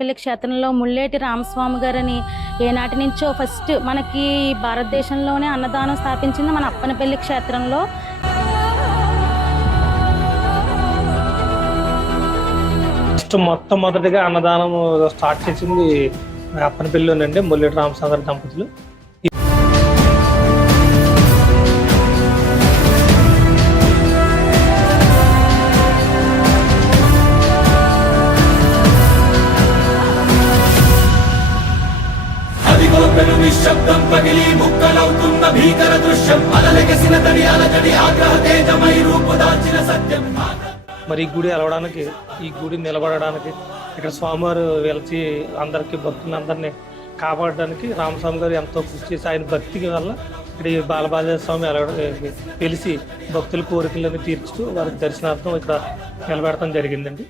పెళ్లి క్షేత్రంలో ముల్లేటి రామస్వామి గారని ఏనాటి నుంచో ఫస్ట్ మనకి భారతదేశంలోనే అన్నదానం స్థాపించింది మన అప్పనపల్లి క్షేత్రంలో. మొట్టమొదటిగా అన్నదానం స్టార్ట్ చేసింది అప్పనపల్లిలోనండి ముల్లేటి రామస్వామి గారి దంపతులు. నిశ్శబ్దం పగిలి ముక్కలవుతున్న భీకర దృశ్యం అలలెగసిన తడి అలజడి ఆగ్రహ తేజమై రూపుదాల్చిన సత్యం. మరి ఈ గుడి అలవడానికి, ఈ గుడి నిలబడడానికి, ఇక్కడ స్వామివారు వెలిచి అందరికీ భక్తులందరినీ కాపాడడానికి రామస్వామి గారు ఎంతో కృషి చేసి ఆయన భక్తికి వల్ల ఇక్కడ ఈ బాలబాల స్వామి వెలిసి భక్తుల కోరికలను తీర్చుతూ వారికి దర్శనార్థం ఇక్కడ నిలబెడటం జరిగిందండి.